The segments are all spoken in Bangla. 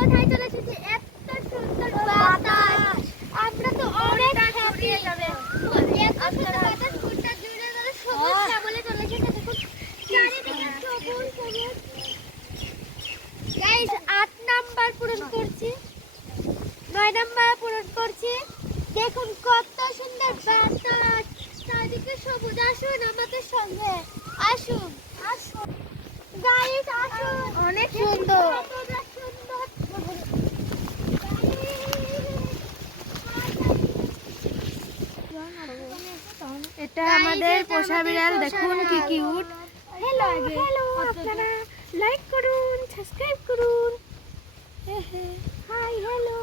কোথায় চলে এসেছি, এত সুন্দর বাতাস, আমরা তো অনেক হ্যাপি যাবে। এত সুন্দর বাতাস, ফুটটা জুড়ে ধরে সবুজ শ্যামলে চলে এসেছে, দেখুন চারিদিকে সবুজ সবুজ। গাইস 8 নাম্বার পূরণ করছি, 9 নাম্বার পূরণ করছি, দেখুন কত সুন্দর বাতাস, চারিদিকে সবুজ। আসুন আমাদের সঙ্গে, আসুন আসুন গাইস, আসুন, অনেক সুন্দর। এটা আমাদের পোষা বিড়াল, দেখুন কি কিউট। হ্যালো হ্যালো, আপনারা লাইক করুন, সাবস্ক্রাইব করুন। হাই হ্যালো,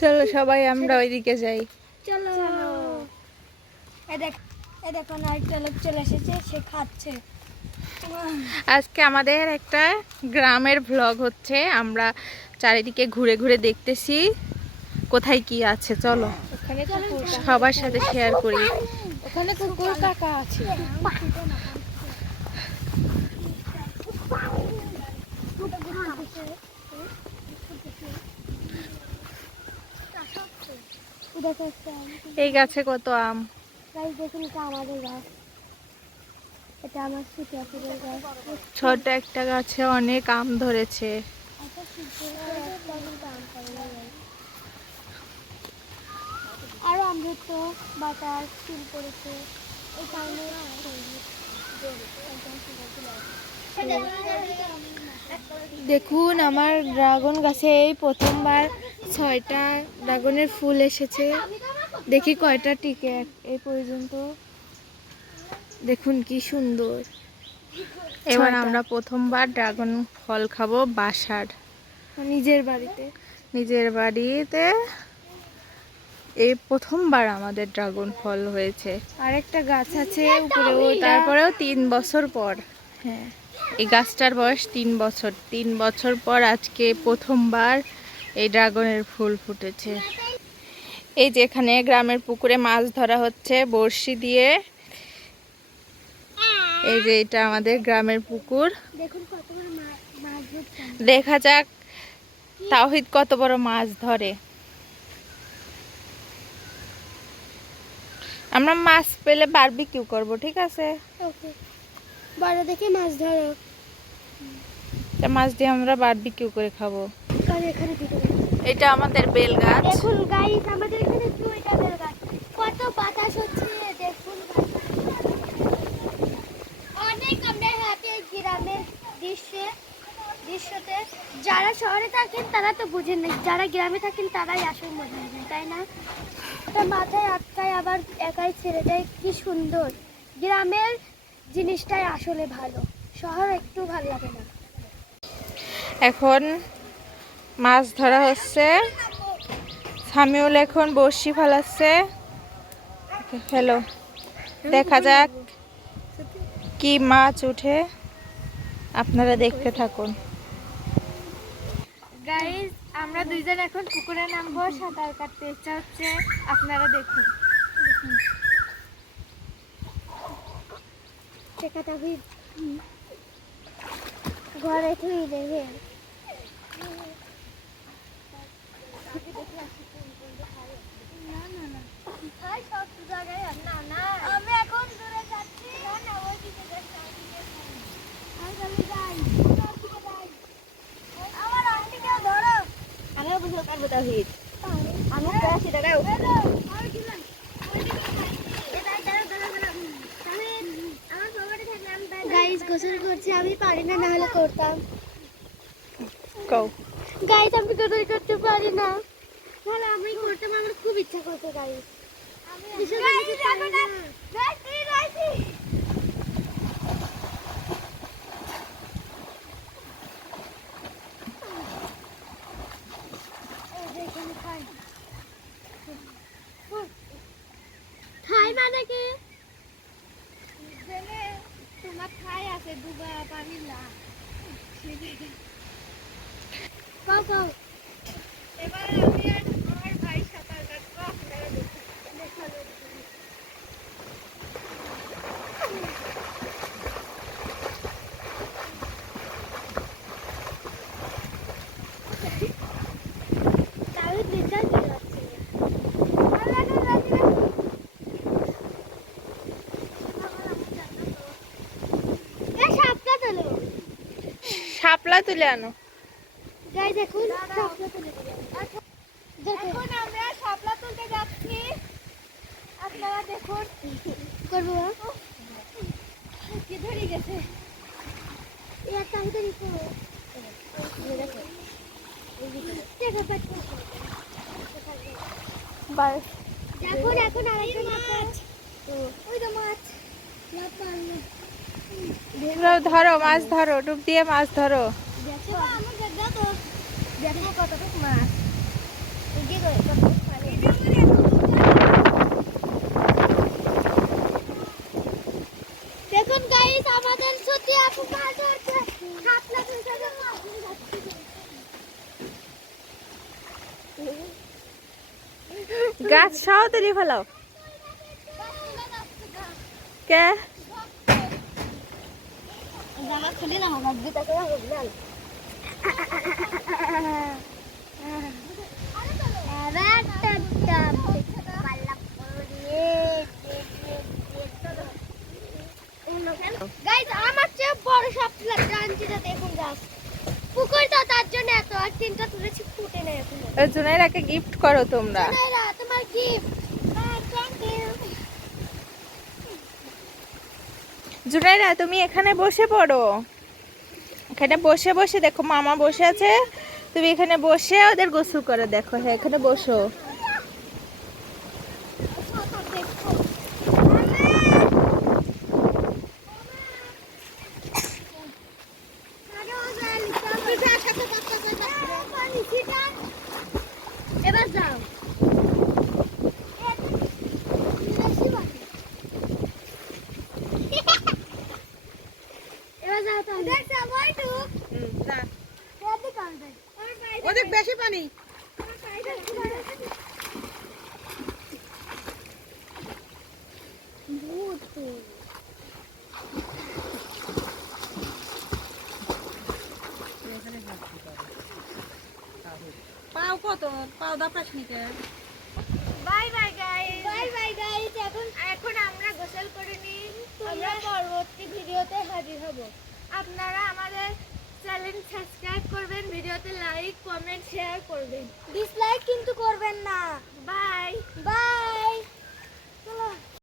চলো সবাই আমরা ওইদিকে যাই। চলো। এ দেখুন আরেকটা লোক চলে এসেছে, সে খাচ্ছে। আজকে আমাদের একটা গ্রামের ভ্লগ হচ্ছে, আমরা চারিদিকে ঘুরে ঘুরে দেখতেছি কোথায় কি আছে। চলো সবার সাথে শেয়ার করি। ওখানে কুকুর কাকা আছে। এই গাছে কত আম। দেখুন এটা আমাদের গাছ, এটা আমার সুতিয়াপুরের গাছ। ছোট একটা গাছে অনেক আম ধরেছে। আরো আমরা তো বাতাস ফিল করেছে, এই কারণে দেখুন আমার ড্রাগন গাছে এই প্রথমবার 6টা ড্রাগনের ফুল এসেছে, দেখি কয়টা টিকে এই পর্যন্ত। দেখুন কি সুন্দর। এবার আমরা প্রথমবার ড্রাগন ফল খাবো বাসার, নিজের বাড়িতে। নিজের বাড়িতে এই প্রথমবার আমাদের ড্রাগন ফল হয়েছে। আরেকটা গাছ আছে উপরে, তারপরেও 3 বছর পর। হ্যাঁ, এই গাছটার বয়স 3 বছর। 3 বছর পর আজকে প্রথমবার এই ড্রাগনের ফুল ফুটেছে। এই যে এখানে গ্রামের পুকুরে মাছ ধরা হচ্ছে বড়শি দিয়ে। এই যে এটা আমাদের গ্রামের পুকুর। দেখুন কত বড় মাছ ধরছে। দেখা যাক তাওহিদ কত বড় মাছ ধরে। আমরা মাছ পেলে বারবিকিউ করব, ঠিক আছে? ওকে, বড় দেখে মাছ ধরো, তা মাছ দিয়ে আমরা বারবিকিউ করে খাবো। কারণ এখানে দিতে হবে। এটা আমাদের বেল গাছ। দেখুন গাইস, আমাদের এখানে 2টা বেল গাছ, কত বাতাস হচ্ছে দেখুন। অনেক আমরা হ্যাপি গ্রামের দৃশ্যতে। যারা শহরে থাকেন তারা তো বুঝেন না, যারা গ্রামে থাকেন তারাই আসল মজা নেবেন, তাই না? ওটা মাথায় আটকায় আবার একাই ছেড়ে দেয়, কি সুন্দর। গ্রামের জিনিসটাই আসলে ভালো, শহর একটু ভালো লাগে না। এখন মাছ ধরা হচ্ছে, সামিউল এখন বড়শি ফেলাচ্ছে। হ্যালো, দেখা যাক কি মাছ উঠে, আপনারা দেখতে থাকুন। গাইস, আমরা দুইজন এখন পুকুরে নামবো, সাঁতার কাটতে ইচ্ছা হচ্ছে, আপনারা দেখুন। ঘরে থুই দেখে আমি এখন দূরে যাচ্ছি, আমার আন্টিকে ধরো। আমি বুঝতে পারবো তাহিদ, আমি আসি, দাঁড়াও। গাইস গোসল করছি, আমি পারি না, না হলে করতাম। গাইস আমি গোসল করতে পারি না, তাহলে আমি করতাম, আমার খুব ইচ্ছা করছে গাইস। ঠাই মানে কি? তোমার ঠাই আছে, ডুবা পানি না। কাও কাও। এবার আমি আর আমার ভাই সাঁতার কাটবো, আপনারা দেখালো। শাপলা তুলে আনো। গাইস দেখুন শাপলা তুলে এখন আমরা শাপলা তুলতে যাচ্ছি, আপনারা দেখুন। করবো কি ধরে গেছে। এর তাড়াতাড়ি করো দেখো দেখো বাস দেখুন এখন আরেকটা মাছ ওই তো মাছ মাছ পারলো ধরো, মাছ ধরো, ডুব দিয়ে মাছ ধরো। দেখো আমার দাদা তো দেখো কতটুকু মাছ এদিকে করে কতটুকু পানি দেখুন গাইস আমাদের সত্যি আপু মাছ ধরছে শাপলা তুলতে মাছ গাছ সহ তুলে ফেলাও। কে জামা খুলে না আমার দিতে করে বল গাইস আমার চেয়ে বড় শাপলা টানছিটা দেখুন গাছ পুকুরটা তার জন্য এত আর তিনটা তুলেছি ফুটে নেই এখন জুনাইরাকে গিফট করো তোমরা। জুনাইরা তোমার গিফট থ্যাংক ইউ জুনাইরা তুমি এখানে বসে পড়ো, এখানে বসে বসে দেখো মামা বসে আছে, তুমি এখানে বসে ওদের গোসল করে দেখো। হ্যাঁ এখানে বসো। এবার যাও এবার যাও তো দেখ সবাই ঢুক ওদের বেশি পানি। পাও কত পাও দা পাশনিকে। বাই বাই গাইস এখন আমরা গোসল করে নিই আমরা পরবর্তী ভিডিওতে হাজির হব আপনারা আমাদের চ্যানেল সাবস্ক্রাইব করবেন ভিডিওতে লাইক কমেন্ট শেয়ার করবেন ডিসলাইক কিন্তু করবেন না বাই বাই